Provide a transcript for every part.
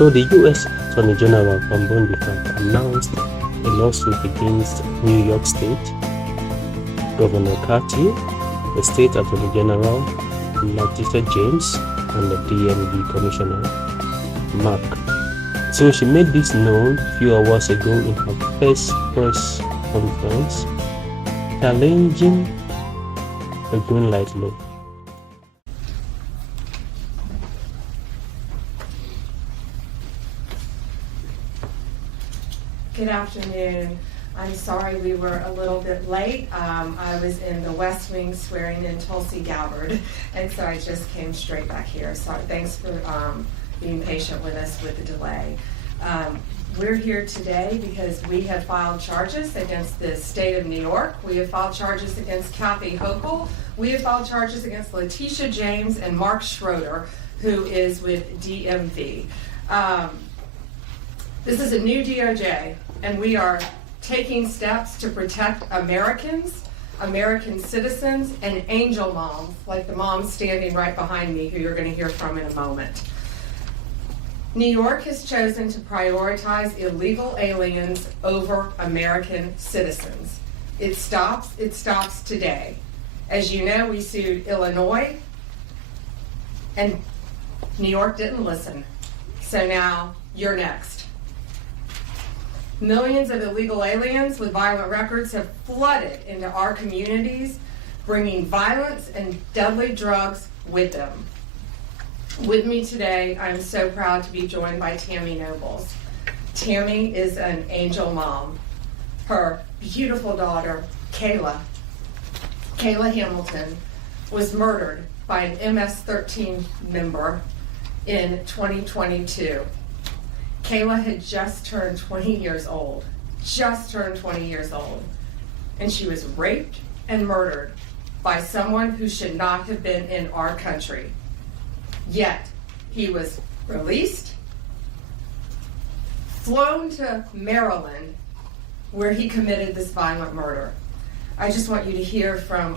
So the U.S. Attorney General Pam Bondi announced a lawsuit against New York State Governor Cathy, the State Attorney General Letitia James, and the DMV Commissioner Mark. So she made this known a few hours ago in her first press conference, challenging the green light law. Good afternoon. I'm sorry we were a little bit late. I was in the West Wing swearing in Tulsi Gabbard, and so I just came straight back here. So thanks for being patient with us with the delay. We're here today because we have filed charges against the state of New York. We have filed charges against Kathy Hochul. We have filed charges against Letitia James and Mark Schroeder, who is with DMV. This is a new DOJ, and we are taking steps to protect Americans, American citizens, and angel moms, like the mom standing right behind me, who you're going to hear from in a moment. New York has chosen to prioritize illegal aliens over American citizens. It stops today. As you know, we sued Illinois, and New York didn't listen. So now you're next. Millions of illegal aliens with violent records have flooded into our communities, bringing violence and deadly drugs with them. With me today, I'm so proud to be joined by Tammy Nobles. Tammy is an angel mom. Her beautiful daughter, Kayla Hamilton, was murdered by an MS-13 member in 2022. Kayla had just turned 20 years old, and she was raped and murdered by someone who should not have been in our country. Yet, he was released, flown to Maryland, where he committed this violent murder. I just want you to hear from,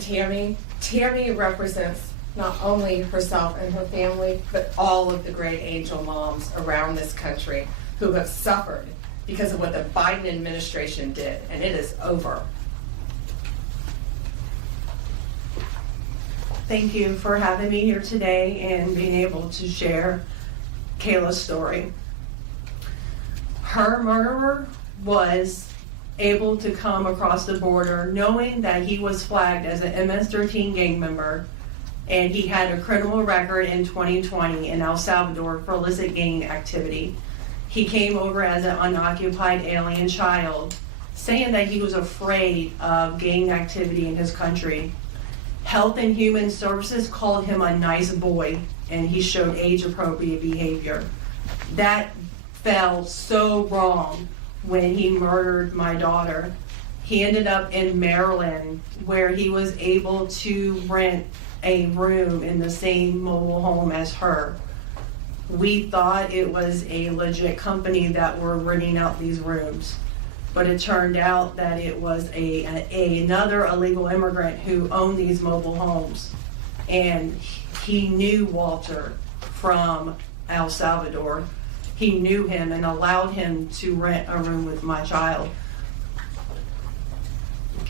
Tammy. Tammy represents not only herself and her family, but all of the great angel moms around this country who have suffered because of what the Biden administration did, and it is over. Thank you for having me here today and being able to share Kayla's story. Her murderer was able to come across the border knowing that he was flagged as an MS-13 gang member, and he had a criminal record in 2020 in El Salvador for illicit gang activity. He came over as an unoccupied alien child, saying that he was afraid of gang activity in his country. Health and Human Services called him a nice boy, and he showed age-appropriate behavior. That fell so wrong when he murdered my daughter. He ended up in Maryland, where he was able to rent a room in the same mobile home as her. We thought it was a legit company that were renting out these rooms, but it turned out that it was another illegal immigrant who owned these mobile homes, and he knew Walter from El Salvador. He knew him and allowed him to rent a room with my child.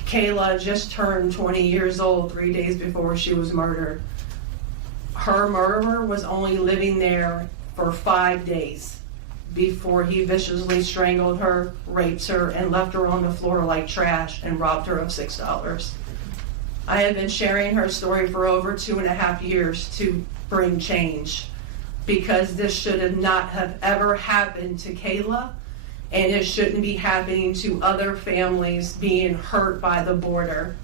Kayla just turned 20 years old 3 days before she was murdered. Her murderer was only living there for 5 days before he viciously strangled her, raped her, and left her on the floor like trash and robbed her of $6. I have been sharing her story for over 2.5 years to bring change, because this should not have ever happened to Kayla, and it shouldn't be happening to other families being hurt by the border.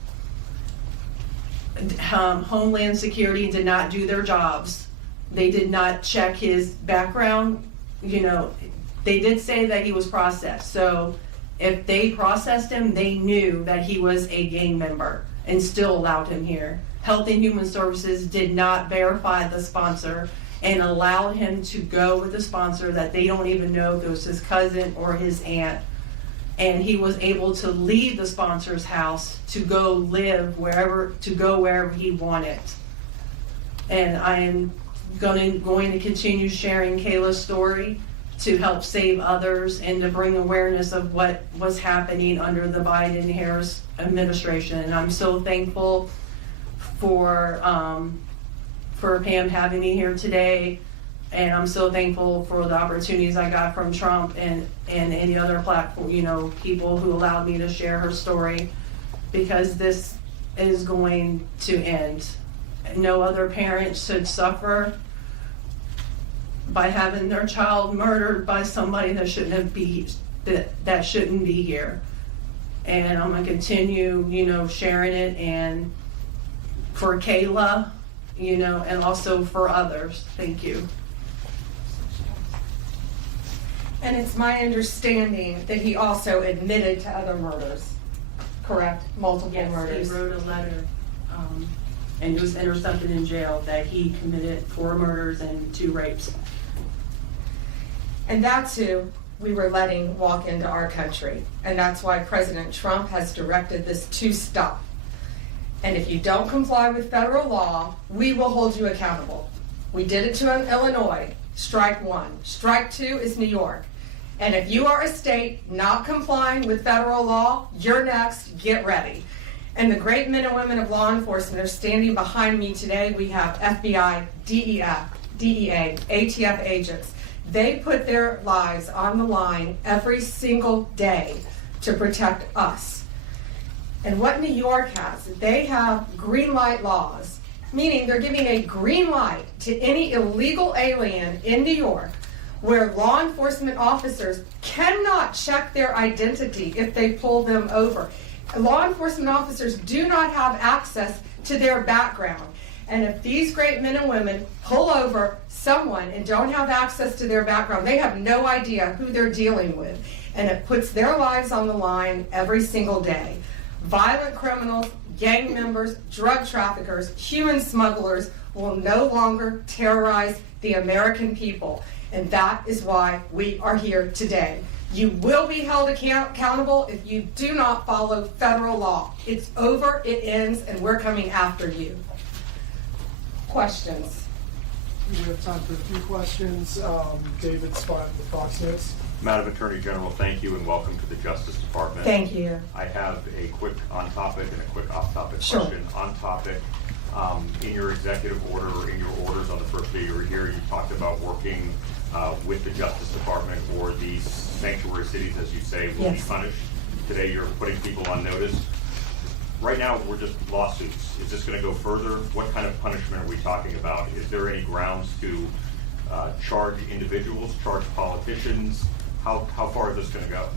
Homeland Security did not do their jobs. They did not check his background. They did say that he was processed. So if they processed him, they knew that he was a gang member and still allowed him here. Health and Human Services did not verify the sponsor and allowed him to go with a sponsor that they don't even know if it was his cousin or his aunt. And he was able to leave the sponsor's house to go live wherever he wanted. And I am going to continue sharing Kayla's story to help save others and to bring awareness of what was happening under the Biden-Harris administration. And I'm so thankful for Pam having me here today. And I'm so thankful for the opportunities I got from Trump and any other platform, people who allowed me to share her story, because this is going to end. No other parent should suffer by having their child murdered by somebody that shouldn't be here. And I'm gonna continue, sharing it, and for Kayla, and also for others. Thank you. And it's my understanding that he also admitted to other murders, correct? Multiple murders. He wrote a letter, and it was intercepted in jail, that he committed 4 murders and 2 rapes. And that's who we were letting walk into our country. And that's why President Trump has directed this to stop. And if you don't comply with federal law, we will hold you accountable. We did it to Illinois, strike 1. Strike 2 is New York. And if you are a state not complying with federal law, you're next, get ready. And the great men and women of law enforcement are standing behind me today. We have FBI, DEA, ATF agents. They put their lives on the line every single day to protect us. And what New York has, they have green light laws, meaning they're giving a green light to any illegal alien in New York, where law enforcement officers cannot check their identity if they pull them over. Law enforcement officers do not have access to their background. And if these great men and women pull over someone and don't have access to their background, they have no idea who they're dealing with. And it puts their lives on the line every single day. Violent criminals, gang members, drug traffickers, human smugglers will no longer terrorize the American people. And that is why we are here today. You will be held accountable if you do not follow federal law. It's over, it ends, and we're coming after you. Questions? We have time for a few questions. David Spot with Fox News. Madam Attorney General, thank you and welcome to the Justice Department. Thank you. I have a quick on-topic and a quick off-topic question. On topic, in your executive order, or in your orders on the first day you were here, you talked about working with the Justice Department, or these sanctuary cities, as you say, will be punished. Today you're putting people on notice. Right now we're just lawsuits. Is this going to go further? What kind of punishment are we talking about? Is there any grounds to charge individuals, charge politicians? How far is this going to go?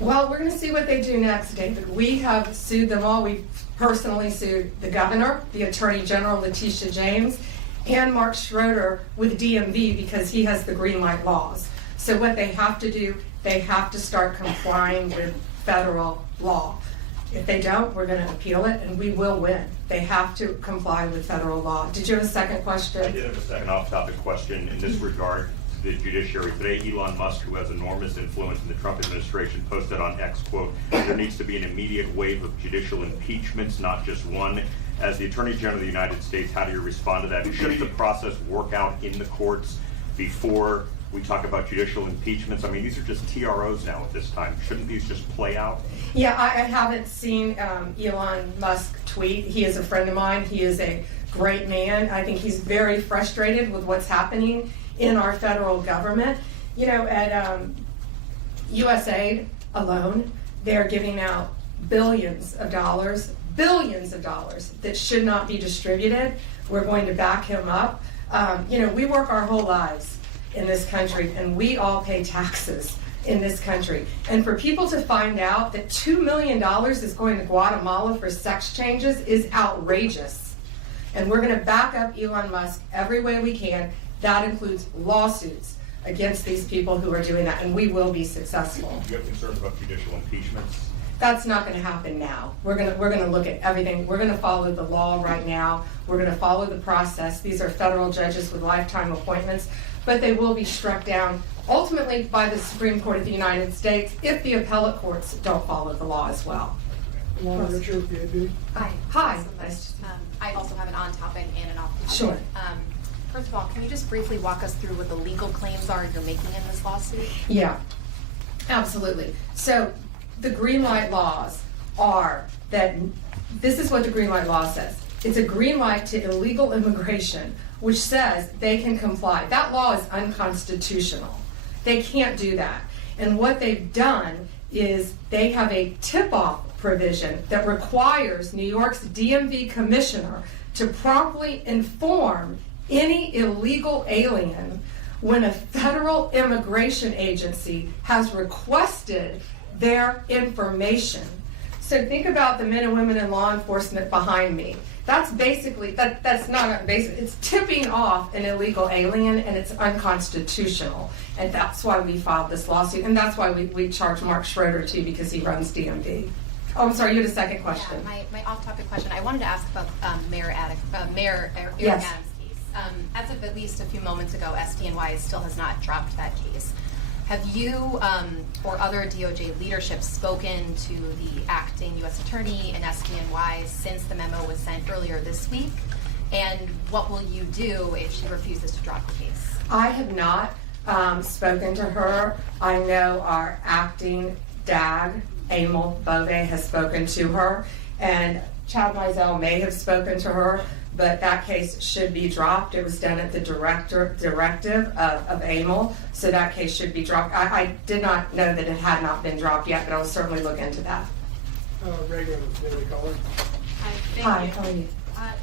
Well, we're going to see what they do next, David. We have sued them all. We've personally sued the governor, the Attorney General, Letitia James, and Mark Schroeder with DMV, because he has the green light laws. So what they have to do, they have to start complying with federal law. If they don't, we're going to appeal it, and we will win. They have to comply with federal law. Did you have a second question? I did have a second off-topic question in this regard to the judiciary. Today, Elon Musk, who has enormous influence in the Trump administration, posted on X, quote, "There needs to be an immediate wave of judicial impeachments, not just one." As the Attorney General of the United States, how do you respond to that? Shouldn't the process work out in the courts before we talk about judicial impeachments? I mean, these are just TROs now at this time. Shouldn't these just play out? Yeah, I haven't seen Elon Musk tweet. He is a friend of mine. He is a great man. I think he's very frustrated with what's happening in our federal government. You know, at USAID alone, they're giving out billions of dollars that should not be distributed. We're going to back him up. You know, we work our whole lives in this country, and we all pay taxes in this country. And for people to find out that $2 million is going to Guatemala for sex changes is outrageous. And we're going to back up Elon Musk every way we can. That includes lawsuits against these people who are doing that, and we will be successful. Do you have concerns about judicial impeachments? That's not going to happen now. We're going to look at everything. We're going to follow the law right now. We're going to follow the process. These are federal judges with lifetime appointments, but they will be struck down ultimately by the Supreme Court of the United States if the appellate courts don't follow the law as well. Laura Richard, PAB. Hi. I also have an on-topic and an off-topic. Sure. First of all, can you just briefly walk us through what the legal claims are you're making in this lawsuit? Yeah, absolutely. So the green light laws are that this is what the green light law says. It's a green light to illegal immigration, which says they can comply. That law is unconstitutional. They can't do that. And what they've done is they have a tip-off provision that requires New York's DMV commissioner to promptly inform any illegal alien when a federal immigration agency has requested their information. So think about the men and women in law enforcement behind me. That's basically, that's not basic, it's tipping off an illegal alien, and it's unconstitutional. And that's why we filed this lawsuit, and that's why we charged Mark Schroeder too, because he runs DMV. Oh, I'm sorry, you had a second question. Yeah, my off-topic question. I wanted to ask about Mayor Eric Yes. Adams' case. As of at least a few moments ago, SDNY still has not dropped that case. Have you or other DOJ leadership spoken to the acting U.S. attorney in SDNY since the memo was sent earlier this week? And what will you do if she refuses to drop the case? I have not spoken to her. I know our acting DAG, Emil Bove, has spoken to her, and Chad Mizell may have spoken to her, but that case should be dropped. It was done at the directive of Emil, so that case should be dropped. I did not know that it had not been dropped yet, but I will certainly look into that. Reagan, Daily Caller. Hi, how are you?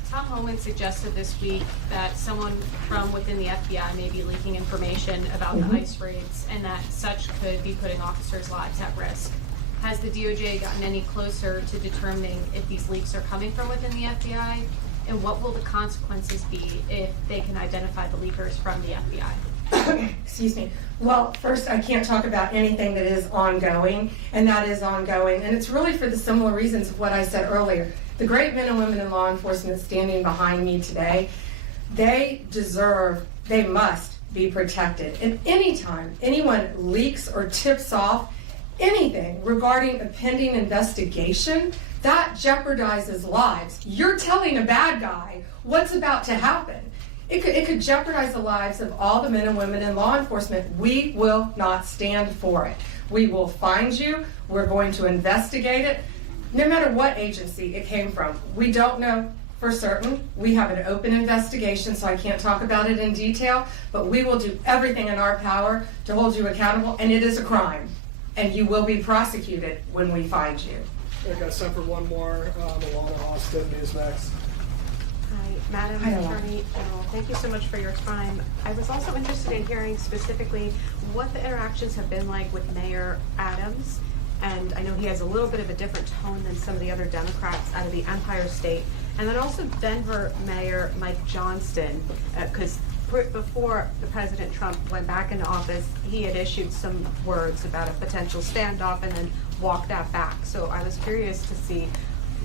Tom Homan suggested this week that someone from within the FBI may be leaking information about the ICE raids, and that such could be putting officers' lives at risk. Has the DOJ gotten any closer to determining if these leaks are coming from within the FBI? And what will the consequences be if they can identify the leakers from the FBI? Excuse me. Well, first, I can't talk about anything that is ongoing, and that is ongoing. And it's really for the similar reasons of what I said earlier. The great men and women in law enforcement standing behind me today, they must be protected. And anytime anyone leaks or tips off anything regarding a pending investigation, that jeopardizes lives. You're telling a bad guy what's about to happen. It could jeopardize the lives of all the men and women in law enforcement. We will not stand for it. We will find you. We're going to investigate it, no matter what agency it came from. We don't know for certain. We have an open investigation, so I can't talk about it in detail, but we will do everything in our power to hold you accountable, and it is a crime, and you will be prosecuted when we find you. I got time for one more. Alana Austin, Newsmax. Hi, Madam Hi, Alana. Attorney General. Thank you so much for your time. I was also interested in hearing specifically what the interactions have been like with Mayor Adams. And I know he has a little bit of a different tone than some of the other Democrats out of the Empire State. And then also Denver Mayor Mike Johnston, because before the President Trump went back into office, he had issued some words about a potential standoff and then walked that back. So I was curious to see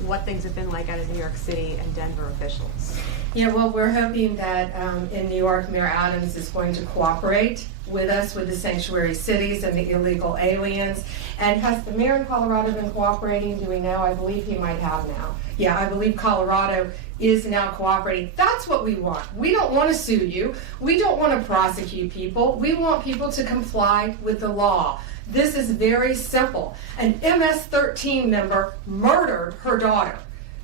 what things have been like out of New York City and Denver officials. Yeah, well, we're hoping that in New York, Mayor Adams is going to cooperate with us with the sanctuary cities and the illegal aliens. And has the mayor in Colorado been cooperating? Do we know? I believe he might have now. Yeah, I believe Colorado is now cooperating. That's what we want. We don't want to sue you. We don't want to prosecute people. We want people to comply with the law. This is very simple. An MS-13 member murdered her daughter.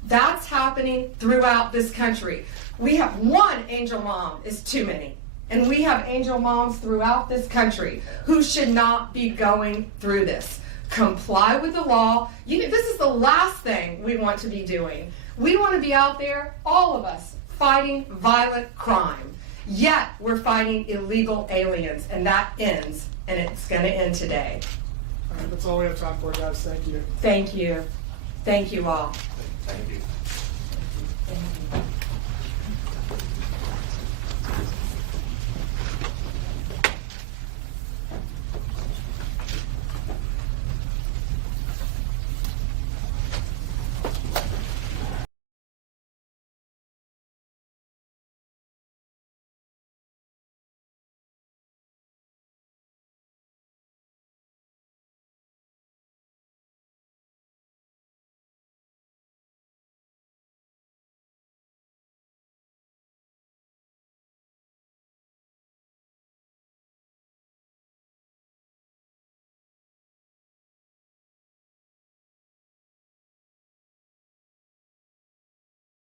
That's happening throughout this country. We have one angel mom is too many. And we have angel moms throughout this country who should not be going through this. Comply with the law. This is the last thing we want to be doing. We want to be out there, all of us, fighting violent crime. Yet we're fighting illegal aliens, and that ends, and it's going to end today. All right, that's all we have time for, guys. Thank you. Thank you. Thank you all. Thank you. Thank you.